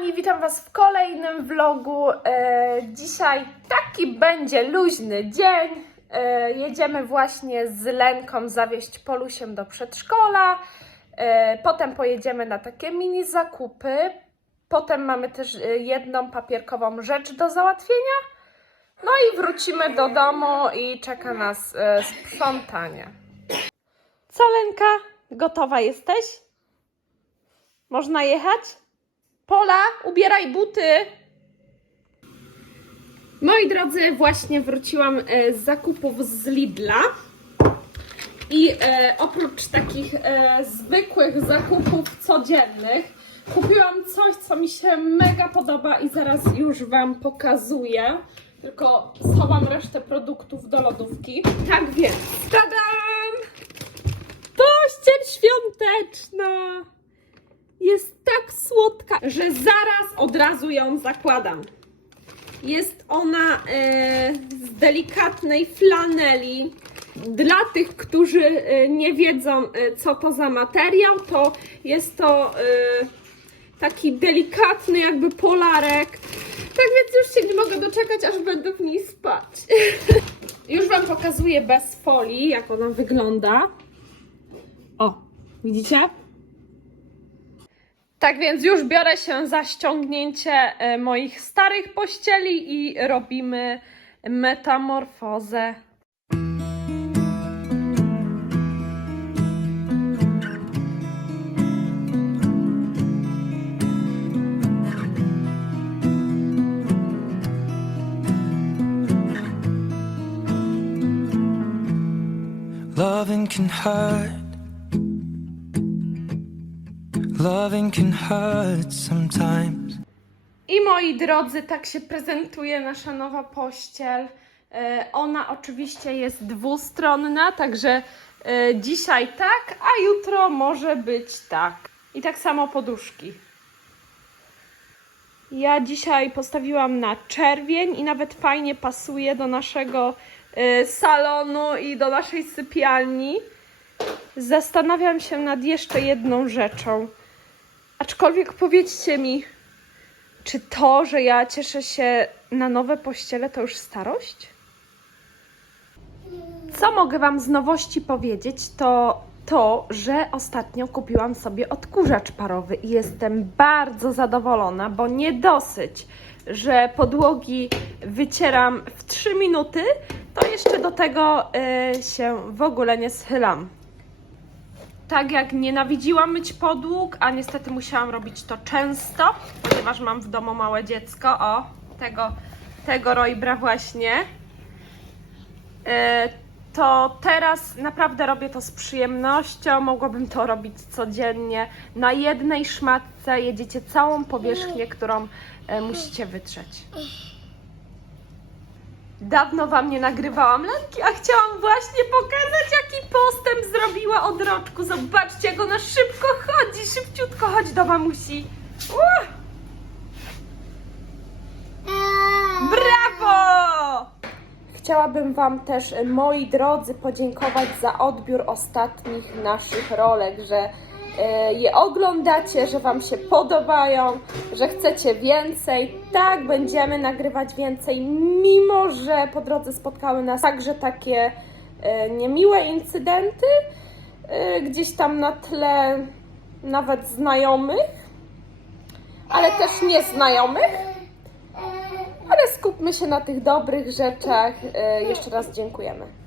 kochani, witam Was w kolejnym vlogu. E, dzisiaj taki będzie luźny dzień. E, jedziemy właśnie z Lenką zawieźć Polusiem do przedszkola. E, potem pojedziemy na takie mini zakupy. Potem mamy też jedną papierkową rzecz do załatwienia. No i wrócimy do domu i czeka nas sprzątanie. Co Lenka? Gotowa jesteś? Można jechać? Pola, ubieraj buty. Moi drodzy, właśnie wróciłam e, z zakupów z Lidla. I e, oprócz takich e, zwykłych zakupów codziennych, kupiłam coś, co mi się mega podoba i zaraz już Wam pokazuję. Tylko schowam resztę produktów do lodówki. Tak więc, tadam! Pościel świąteczna! Jest tak słodka, że zaraz od razu ją zakładam. Jest ona e, z delikatnej flaneli. Dla tych, którzy e, nie wiedzą, e, co to za materiał, to jest to e, taki delikatny jakby polarek. Tak więc już się nie mogę doczekać, aż będę w niej spać. już Wam pokazuję bez folii, jak ona wygląda. O, widzicie? Tak więc już biorę się za ściągnięcie e, moich starych pościeli i robimy metamorfozę. Loving can hurt. Loving can hurt sometimes. I moi drodzy, tak się prezentuje nasza nowa pościel. E, Ona oczywiście jest dwustronna, także e, dzisiaj tak, a jutro może być tak. I tak samo poduszki. Ja dzisiaj postawiłam na czerwień i nawet fajnie pasuje do naszego e, salonu i do naszej sypialni. Zastanawiam się nad jeszcze jedną rzeczą. Aczkolwiek powiedzcie mi, czy to, że ja cieszę się na nowe pościele, to już starość? Co mogę Wam z nowości powiedzieć, to to, że ostatnio kupiłam sobie odkurzacz parowy i jestem bardzo zadowolona, bo nie dosyć, że podłogi wycieram w 3 minuty, to jeszcze do tego y, się w ogóle nie schylam tak jak nienawidziłam myć podłóg, a niestety musiałam robić to często, ponieważ mam w domu małe dziecko, o, tego, tego Roibra właśnie, e, to teraz naprawdę robię to z przyjemnością, mogłabym to robić codziennie. Na jednej szmatce jedziecie całą powierzchnię, którą e, musicie wytrzeć. Dawno wam nie nagrywałam Lenki, a chciałam właśnie pokazać, jaki postęp zrobiła od roczku. Zobaczcie, jak ona szybko chodzi, szybciutko chodź do mamusi. Ua! Brawo! Chciałabym Wam też, moi drodzy, podziękować za odbiór ostatnich naszych rolek, że je oglądacie, że Wam się podobają, że chcecie więcej. Tak, będziemy nagrywać więcej, mimo że po drodze spotkały nas także takie e, niemiłe incydenty, e, gdzieś tam na tle nawet znajomych, ale też nieznajomych. Ale skupmy się na tych dobrych rzeczach. E, Jeszcze raz dziękujemy.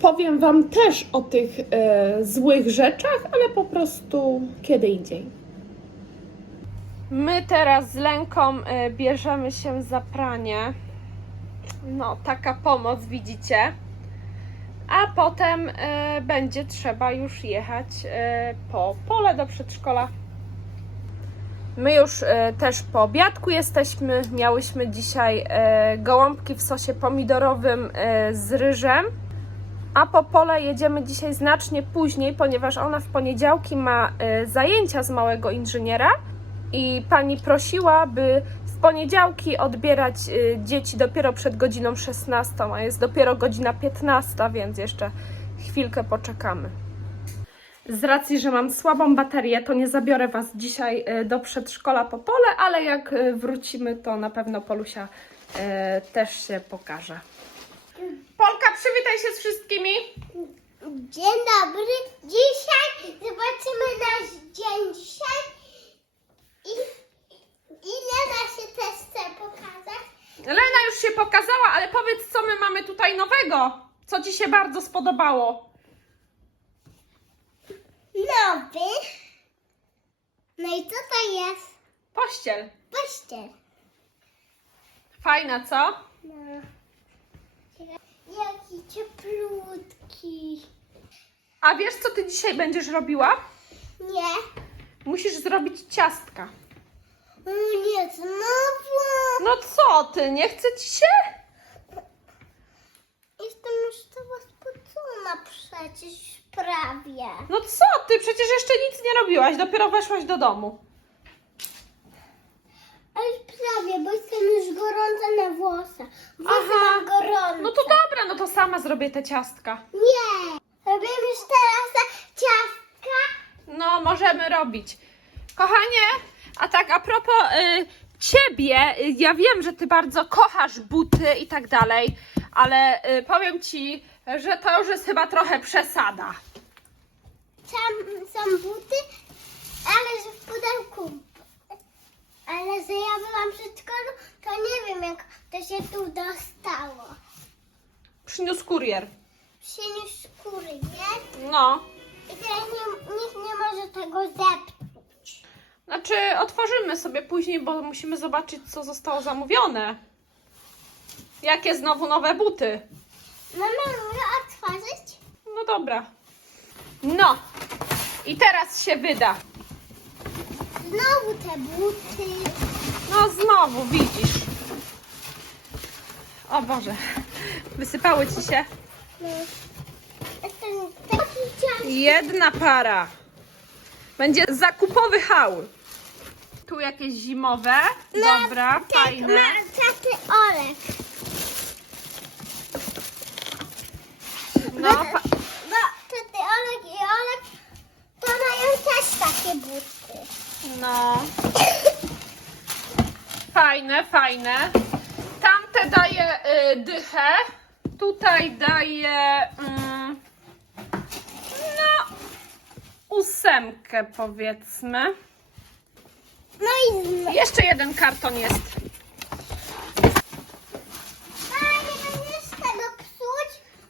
Powiem Wam też o tych e, złych rzeczach, ale po prostu kiedy indziej. My teraz z Lenką e, bierzemy się za pranie. No, taka pomoc, widzicie. A potem e, będzie trzeba już jechać e, po pole do przedszkola. My już e, też po obiadku jesteśmy. Miałyśmy dzisiaj e, gołąbki w sosie pomidorowym e, z ryżem. A po pole jedziemy dzisiaj znacznie później, ponieważ ona w poniedziałki ma e, zajęcia z małego inżyniera i pani prosiła, by w poniedziałki odbierać e, dzieci dopiero przed godziną 16, a jest dopiero godzina 15, więc jeszcze chwilkę poczekamy. Z racji, że mam słabą baterię, to nie zabiorę Was dzisiaj e, do przedszkola po pole, ale jak wrócimy, to na pewno Polusia też się pokaże. Polka, przywitaj się z wszystkimi. Dzień dobry. Dzisiaj zobaczymy nasz dzień dzisiaj. I, i Lena się też chce pokazać. Lena już się pokazała, ale powiedz, co my mamy tutaj nowego. Co Ci się bardzo spodobało? Nowy. No i co to jest? Pościel. Pościel. Fajna, co? No. Jaki cieplutki. A wiesz, co Ty dzisiaj będziesz robiła? Nie. Musisz zrobić ciastka. Nie, znowu. No co Ty, nie chce Ci się? Jestem już cała spocona przecież prawie. No co Ty, przecież jeszcze nic nie robiłaś, dopiero weszłaś do domu. Ale prawie, bo jestem już gorąca na włosach. Włosy Aha. mam gorące. No to dobra, no to sama zrobię te ciastka. Nie! Robimy już teraz ciastka. No, możemy robić. Kochanie, a tak a propos y, ciebie, y, ja wiem, że ty bardzo kochasz buty i tak dalej, ale y, powiem ci, że to już jest chyba trochę przesada. Tam są buty, ale że w pudełku. Ale że ja byłam w przedszkolu, to nie wiem jak to się tu dostało. Przyniósł kurier. Przyniósł nie? No, I teraz nie, nikt nie może tego zepsuć. znaczy otworzymy sobie później, bo musimy zobaczyć, co zostało zamówione. Jakie znowu nowe buty. Mama mogę otworzyć? No dobra. No, i teraz się wyda. Znowu te buty. No znowu, widzisz. O Boże, wysypały ci się. No. Jestem taki ciasny. Jedna para. Będzie zakupowy haul. Tu jakieś zimowe. Dobra, fajne. Ma taty Olek. No, fa- Bo taty Olek i Olek to mają też takie buty. no. Fajne, fajne. Dychę. Tutaj daje mm, no ósemkę powiedzmy. No i. Jeszcze jeden karton jest.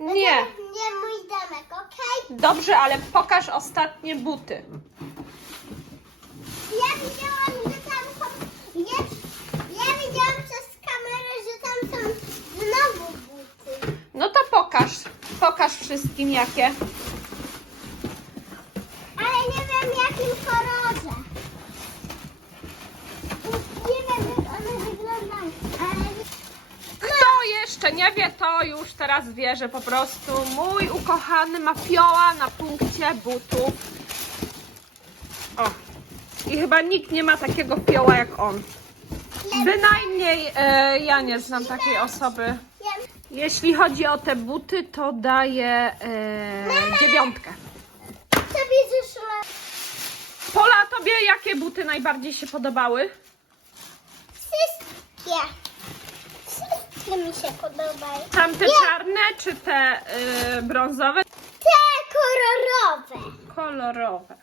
Nie. Nie mój domek, okej? Dobrze, ale pokaż ostatnie buty. Ja widziałam, że tam są... Ja, ja widziałam przez kamerę, że tam są znowu buty. No to pokaż. Pokaż wszystkim jakie. Ale nie wiem jakim kolorze. Nie wiem jak one wyglądają. Ale... Kto jeszcze nie wie, to już teraz wie, że po prostu mój ukochany ma fioła na punkcie butów. O. I chyba nikt nie ma takiego fioła jak on. Bynajmniej e, ja nie znam takiej osoby. Jeśli chodzi o te buty, to daję e, dziewiątkę. Pola, tobie jakie buty najbardziej się podobały? wszystkie. Wszystkie mi się podobają. Tamte Nie. czarne czy te e, brązowe? Te kolorowe. kolorowe.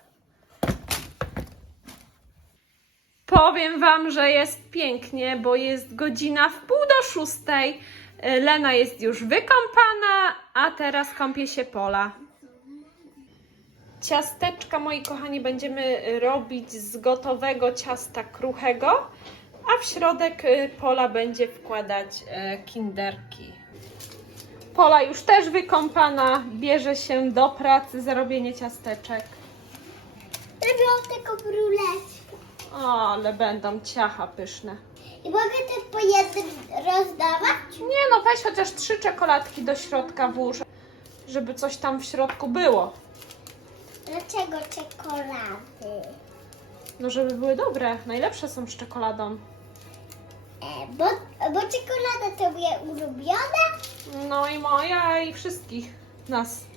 Powiem Wam, że jest pięknie, bo jest godzina w pół do szóstej. Lena jest już wykąpana, a teraz kąpie się Pola. Ciasteczka, moi kochani, będziemy robić z gotowego ciasta kruchego, a w środek y, Pola będzie wkładać y, kinderki. Pola już też wykąpana, bierze się do pracy za robienie ciasteczek. Robią tylko bruleczki. O, ale będą ciacha pyszne. I mogę te po jednym rozdawać? Nie no, weź chociaż trzy czekoladki do środka włóż, żeby coś tam w środku było. Dlaczego czekolady? No, żeby były dobre. Najlepsze są z czekoladą. E, bo, bo czekolada tobie ulubiona? No i moja i wszystkich nas.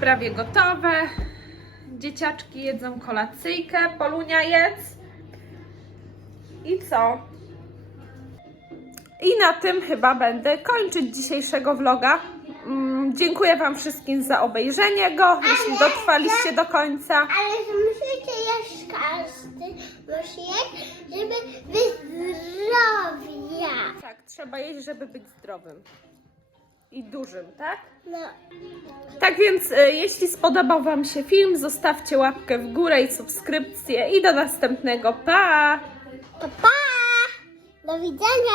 Prawie gotowe. Dzieciaczki jedzą kolacyjkę, Polunia jedz. I co? I na tym chyba będę kończyć dzisiejszego vloga. Mm, dziękuję Wam wszystkim za obejrzenie go, jeśli dotrwaliście do końca. Ale musicie jeść każdy, jeść, żeby być zdrowia. Tak, trzeba jeść, żeby być zdrowym. I dużym, tak? No, Tak więc, e, jeśli spodobał Wam się film, zostawcie łapkę w górę i subskrypcję. I do następnego. Pa! to pa! Do widzenia!